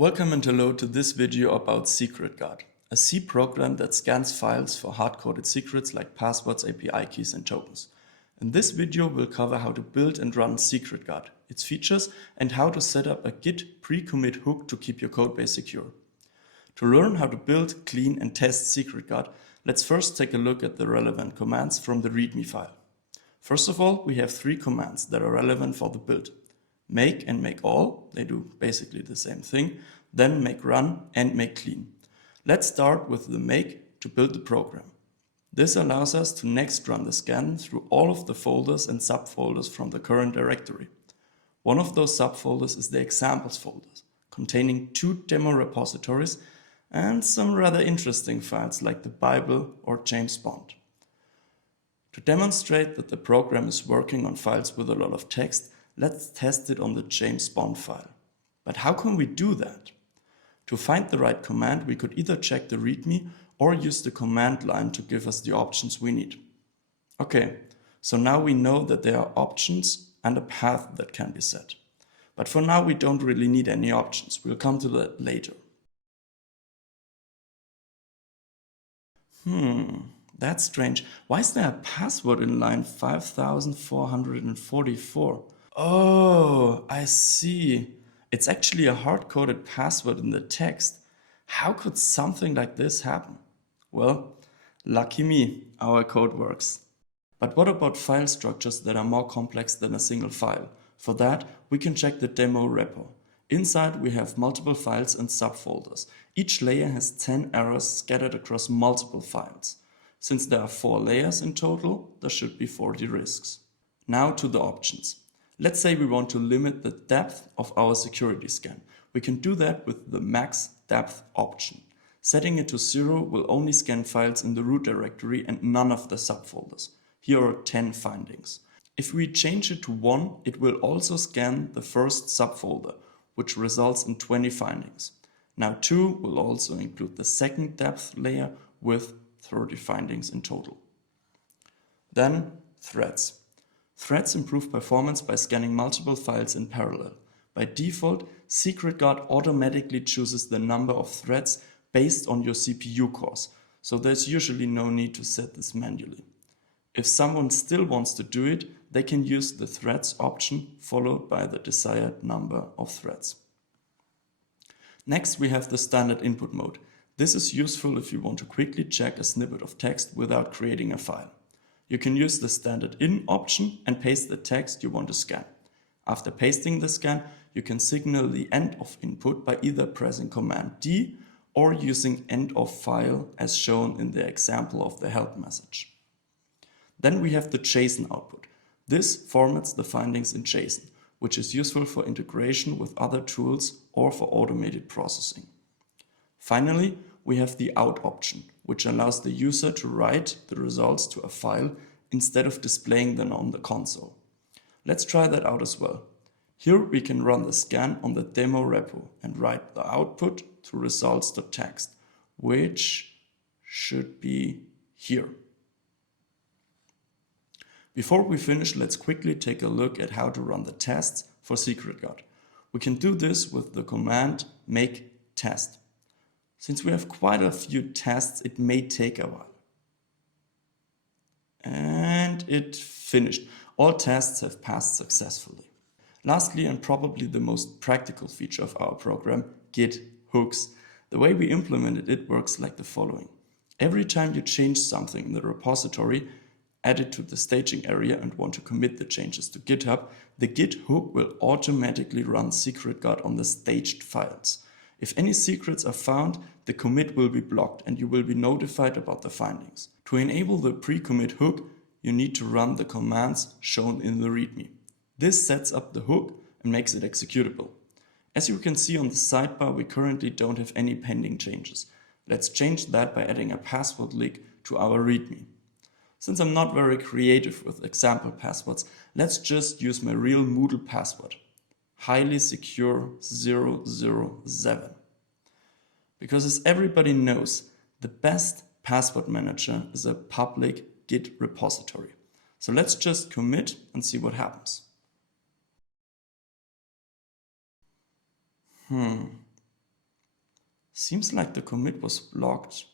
Welcome and hello to this video about SecretGuard, a C program that scans files for hard-coded secrets like passwords, API keys and tokens. In this video we'll cover how to build and run SecretGuard, its features and how to set up a Git pre-commit hook to keep your codebase secure. To learn how to build, clean and test SecretGuard, let's first take a look at the relevant commands from the README file. First of all, we have three commands that are relevant for the build. Make and make all, they do basically the same thing, then make run and make clean. Let's start with the make to build the program. This allows us to next run the scan through all of the folders and subfolders from the current directory. One of those subfolders is the examples folders, containing 2 demo repositories and some rather interesting files like the Bible or James Bond. To demonstrate that the program is working on files with a lot of text, let's test it on the James Bond file. But how can we do that? To find the right command, we could either check the README or use the command line to give us the options we need. Okay, so now we know that there are options and a path that can be set. But for now we don't really need any options. We'll come to that later. That's strange. Why is there a password in line 5444? Oh, I see. It's actually a hard-coded password in the text. How could something like this happen? Well, lucky me, our code works. But what about file structures that are more complex than a single file? For that, we can check the demo repo. Inside we have multiple files and subfolders. Each layer has 10 errors scattered across multiple files. Since there are 4 layers in total, there should be 40 risks. Now to the options. Let's say we want to limit the depth of our security scan. We can do that with the max depth option. Setting it to 0 will only scan files in the root directory and none of the subfolders. Here are 10 findings. If we change it to 1, it will also scan the first subfolder, which results in 20 findings. Now 2 will also include the second depth layer with 30 findings in total. Then threads. Threads improve performance by scanning multiple files in parallel. By default, SecretGuard automatically chooses the number of threads based on your CPU cores, so there's usually no need to set this manually. If someone still wants to do it, they can use the threads option followed by the desired number of threads. Next, we have the standard input mode. This is useful if you want to quickly check a snippet of text without creating a file. You can use the standard in option and paste the text you want to scan. After pasting the scan, you can signal the end of input by either pressing Command D or using end of file as shown in the example of the help message. Then we have the JSON output. This formats the findings in JSON, which is useful for integration with other tools or for automated processing. Finally, we have the out option, which allows the user to write the results to a file instead of displaying them on the console. Let's try that out as well. Here we can run the scan on the demo repo and write the output to results.txt, which should be here. Before we finish, let's quickly take a look at how to run the tests for SecretGuard. We can do this with the command make test. Since we have quite a few tests, it may take a while. And it finished. All tests have passed successfully. Lastly, and probably the most practical feature of our program, Git hooks. The way we implemented it works like the following. Every time you change something in the repository, add it to the staging area and want to commit the changes to GitHub, the Git hook will automatically run SecretGuard on the staged files. If any secrets are found, the commit will be blocked and you will be notified about the findings. To enable the pre-commit hook, you need to run the commands shown in the README. This sets up the hook and makes it executable. As you can see on the sidebar, we currently don't have any pending changes. Let's change that by adding a password leak to our README. Since I'm not very creative with example passwords, let's just use my real Moodle password. Highly secure 007. Because as everybody knows, the best password manager is a public Git repository. So let's just commit and see what happens. Seems like the commit was blocked.